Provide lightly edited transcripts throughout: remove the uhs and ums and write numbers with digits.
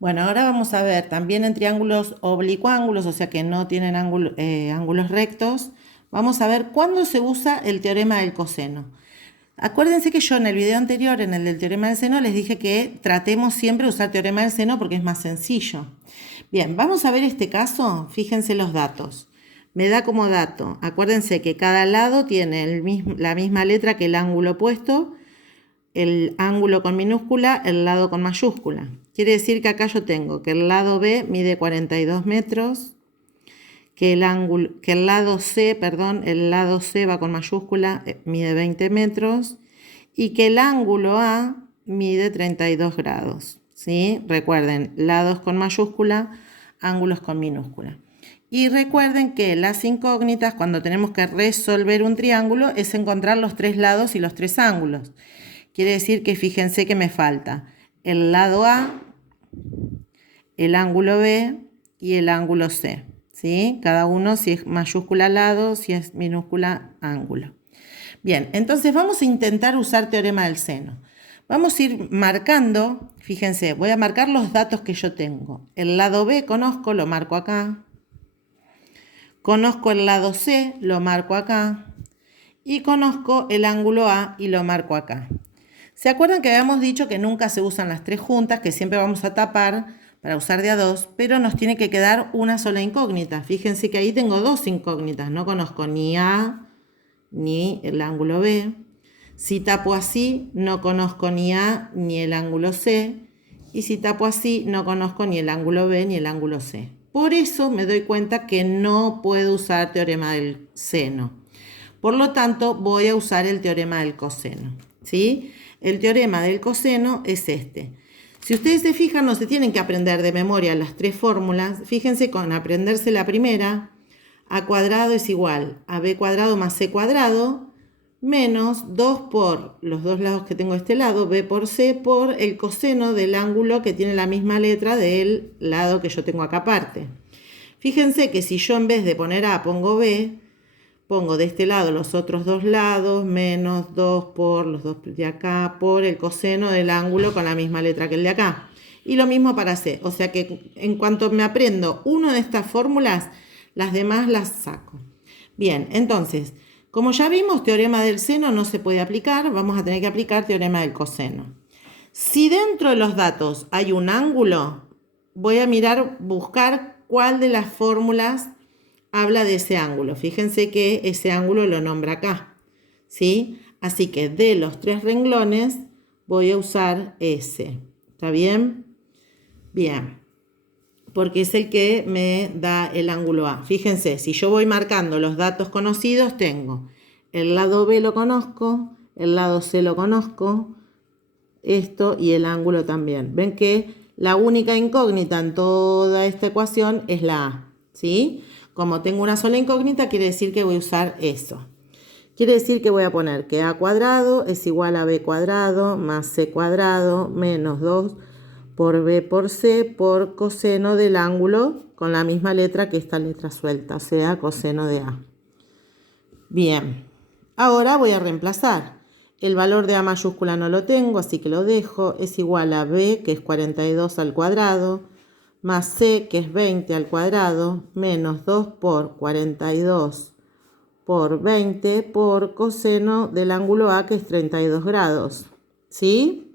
Bueno, ahora vamos a ver también en triángulos oblicuángulos, o sea que no tienen ángulos rectos. Vamos a ver cuándo se usa el teorema del coseno. Acuérdense que yo en el video anterior, en el del teorema del seno, les dije que tratemos siempre de usar teorema del seno porque es más sencillo. Bien, vamos a ver este caso. Fíjense los datos. Me da como dato, acuérdense que cada lado tiene la misma letra que el ángulo opuesto, el ángulo con minúscula, el lado con mayúscula. Quiere decir que acá yo tengo que el lado B mide 42 metros, que el lado C, perdón, el lado C va con mayúscula, mide 20 metros, y que el ángulo A mide 32 grados. ¿Sí? Recuerden, lados con mayúscula, ángulos con minúscula. Y recuerden que las incógnitas, cuando tenemos que resolver un triángulo, es encontrar los tres lados y los tres ángulos. Quiere decir que fíjense que me falta el lado A, el ángulo B y el ángulo C. ¿Sí? Cada uno si es mayúscula lado, si es minúscula ángulo. Bien, entonces vamos a intentar usar teorema del seno. Vamos a ir marcando, fíjense, voy a marcar los datos que yo tengo. El lado B conozco, lo marco acá. Conozco el lado C, lo marco acá. Y conozco el ángulo A y lo marco acá. ¿Se acuerdan que habíamos dicho que nunca se usan las tres juntas, que siempre vamos a tapar para usar de a dos, pero nos tiene que quedar una sola incógnita? Fíjense que ahí tengo dos incógnitas, no conozco ni A ni el ángulo B. Si tapo así, no conozco ni A ni el ángulo C. Y si tapo así, no conozco ni el ángulo B ni el ángulo C. Por eso me doy cuenta que no puedo usar teorema del seno. Por lo tanto, voy a usar el teorema del coseno. ¿Sí? El teorema del coseno es este. Si ustedes se fijan, no se tienen que aprender de memoria las tres fórmulas. Fíjense con aprenderse la primera. A cuadrado es igual a b cuadrado más c cuadrado menos 2 por los dos lados que tengo de este lado, b por c, por el coseno del ángulo que tiene la misma letra del lado que yo tengo acá aparte. Fíjense que si yo en vez de poner a pongo b, pongo de este lado los otros dos lados, menos 2 por los dos de acá, por el coseno del ángulo con la misma letra que el de acá. Y lo mismo para c. O sea que en cuanto me aprendo una de estas fórmulas, las demás las saco. Bien, entonces, como ya vimos, teorema del seno no se puede aplicar, vamos a tener que aplicar teorema del coseno. Si dentro de los datos hay un ángulo, voy a buscar cuál de las fórmulas habla de ese ángulo. Fíjense que ese ángulo lo nombra acá, ¿sí? Así que de los tres renglones voy a usar ese. ¿Está bien? Bien. Porque es el que me da el ángulo A. Fíjense, si yo voy marcando los datos conocidos, tengo el lado B lo conozco, el lado C lo conozco, esto y el ángulo también. Ven que la única incógnita en toda esta ecuación es la A, ¿sí? Como tengo una sola incógnita, quiere decir que voy a usar eso. Quiere decir que voy a poner que A cuadrado es igual a B cuadrado más C cuadrado menos 2 por B por C por coseno del ángulo con la misma letra que esta letra suelta, o sea, coseno de A. Bien, ahora voy a reemplazar. El valor de A mayúscula no lo tengo, así que lo dejo. Es igual a B, que es 42 al cuadrado, más C, que es 20 al cuadrado, menos 2 por 42 por 20 por coseno del ángulo A, que es 32 grados. ¿Sí?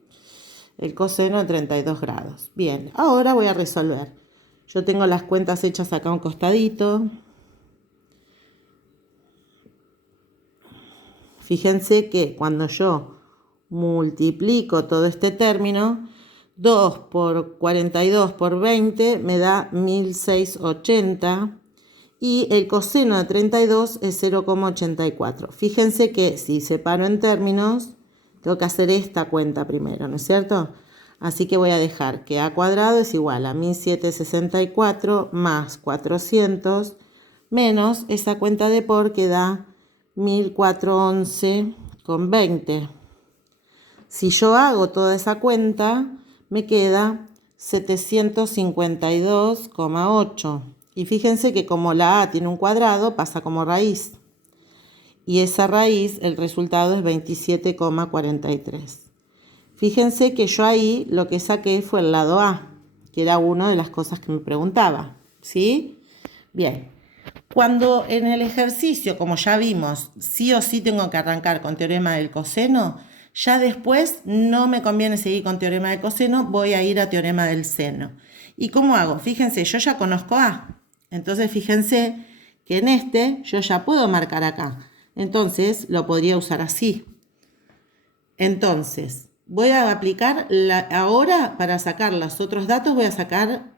El coseno de 32 grados. Bien, ahora voy a resolver. Yo tengo las cuentas hechas acá a un costadito. Fíjense que cuando yo multiplico todo este término, 2 por 42 por 20 me da 1680 y el coseno de 32 es 0,84. Fíjense que si separo en términos, tengo que hacer esta cuenta primero, ¿no es cierto? Así que voy a dejar que A cuadrado es igual a 1764 más 400 menos esa cuenta de por que da 1411 con 20. Si yo hago toda esa cuenta, me queda 752,8. Y fíjense que como la A tiene un cuadrado, pasa como raíz. Y esa raíz, el resultado es 27,43. Fíjense que yo ahí lo que saqué fue el lado A, que era una de las cosas que me preguntaba, ¿sí? Bien, cuando en el ejercicio, como ya vimos, sí o sí tengo que arrancar con teorema del coseno, ya después no me conviene seguir con teorema del coseno, voy a ir a teorema del seno. ¿Y cómo hago? Fíjense, yo ya conozco A, entonces fíjense que en este yo ya puedo marcar acá, entonces lo podría usar así. Entonces, voy a aplicar, ahora para sacar los otros datos, voy a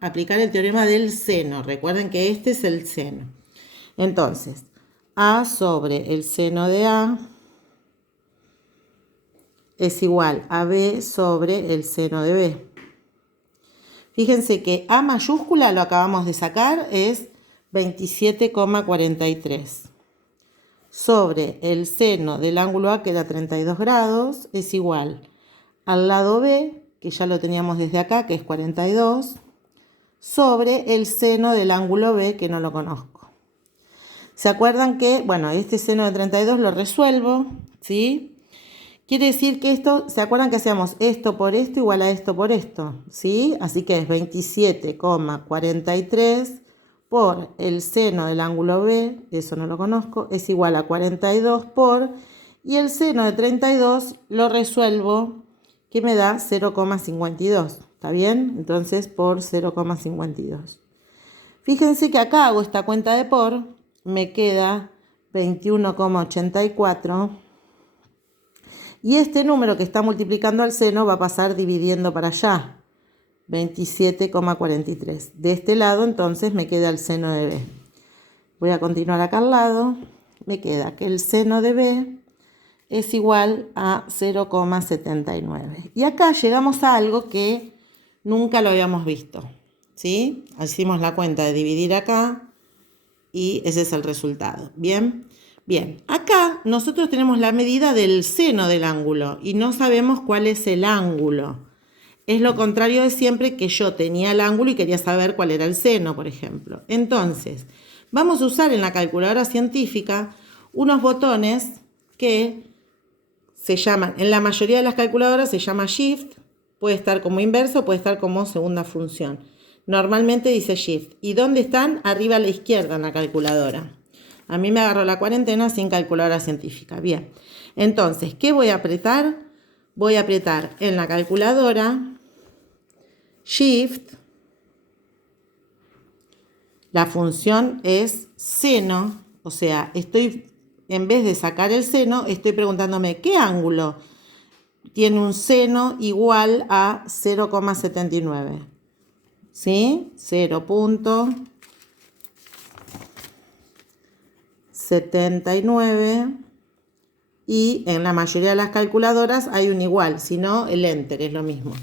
aplicar el teorema del seno. Recuerden que este es el seno. Entonces, A sobre el seno de A es igual a B sobre el seno de B. Fíjense que A mayúscula, lo acabamos de sacar, es 27,43. Sobre el seno del ángulo A, que era 32 grados, es igual al lado B, que ya lo teníamos desde acá, que es 42, sobre el seno del ángulo B, que no lo conozco. ¿Se acuerdan que, bueno, este seno de 32 lo resuelvo, ¿sí? Quiere decir que esto, ¿se acuerdan que hacíamos esto por esto igual a esto por esto? ¿Sí? Así que es 27,43 por el seno del ángulo B, eso no lo conozco, es igual a 42 por, y el seno de 32 lo resuelvo, que me da 0,52, ¿está bien? Entonces por 0,52. Fíjense que acá hago esta cuenta de por, me queda 21,84. Y este número que está multiplicando al seno va a pasar dividiendo para allá, 27,43. De este lado entonces me queda el seno de B. Voy a continuar acá al lado. Me queda que el seno de B es igual a 0,79. Y acá llegamos a algo que nunca lo habíamos visto, ¿sí? Hicimos la cuenta de dividir acá y ese es el resultado. ¿Bien? Bien, acá nosotros tenemos la medida del seno del ángulo y no sabemos cuál es el ángulo. Es lo contrario de siempre, que yo tenía el ángulo y quería saber cuál era el seno, por ejemplo. Entonces, vamos a usar en la calculadora científica unos botones que se llaman, en la mayoría de las calculadoras se llama Shift, puede estar como inverso, puede estar como segunda función. Normalmente dice Shift. ¿Y dónde están? Arriba a la izquierda en la calculadora. A mí me agarró la cuarentena sin calculadora científica. Bien, entonces, ¿qué voy a apretar? Voy a apretar en la calculadora Shift. La función es seno, o sea, en vez de sacar el seno, estoy preguntándome qué ángulo tiene un seno igual a 0,79. ¿Sí? 0,79 y en la mayoría de las calculadoras hay un igual, si no el enter es lo mismo,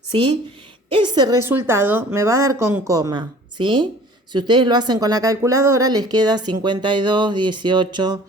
¿sí? Ese resultado me va a dar con coma, ¿sí? Si ustedes lo hacen con la calculadora les queda 52, 18,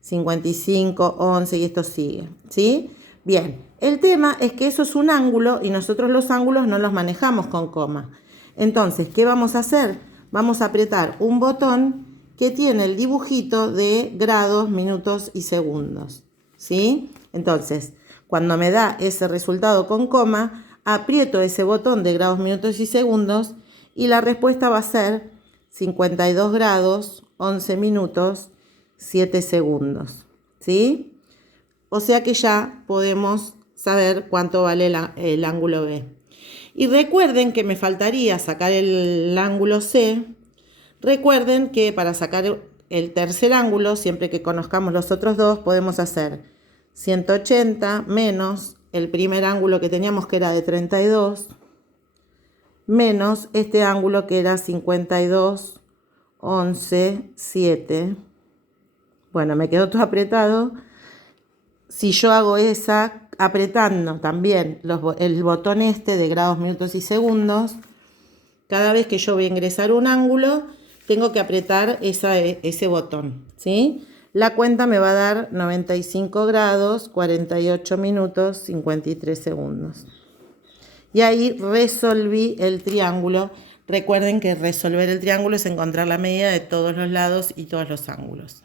55, 11 y esto sigue, ¿sí? Bien, el tema es que eso es un ángulo y nosotros los ángulos no los manejamos con coma. Entonces, ¿qué vamos a hacer? Vamos a apretar un botón que tiene el dibujito de grados, minutos y segundos, ¿sí? Entonces, cuando me da ese resultado con coma, aprieto ese botón de grados, minutos y segundos y la respuesta va a ser 52 grados, 11 minutos, 7 segundos, ¿sí? O sea que ya podemos saber cuánto vale el ángulo B. Y recuerden que me faltaría sacar el ángulo C. Recuerden que para sacar el tercer ángulo, siempre que conozcamos los otros dos, podemos hacer 180 menos el primer ángulo que teníamos, que era de 32, menos este ángulo que era 52, 11, 7. Bueno, me quedó todo apretado. Si yo hago esa apretando también el botón este de grados, minutos y segundos, cada vez que yo voy a ingresar un ángulo, tengo que apretar ese botón, ¿sí? La cuenta me va a dar 95 grados, 48 minutos, 53 segundos. Y ahí resolví el triángulo. Recuerden que resolver el triángulo es encontrar la medida de todos los lados y todos los ángulos.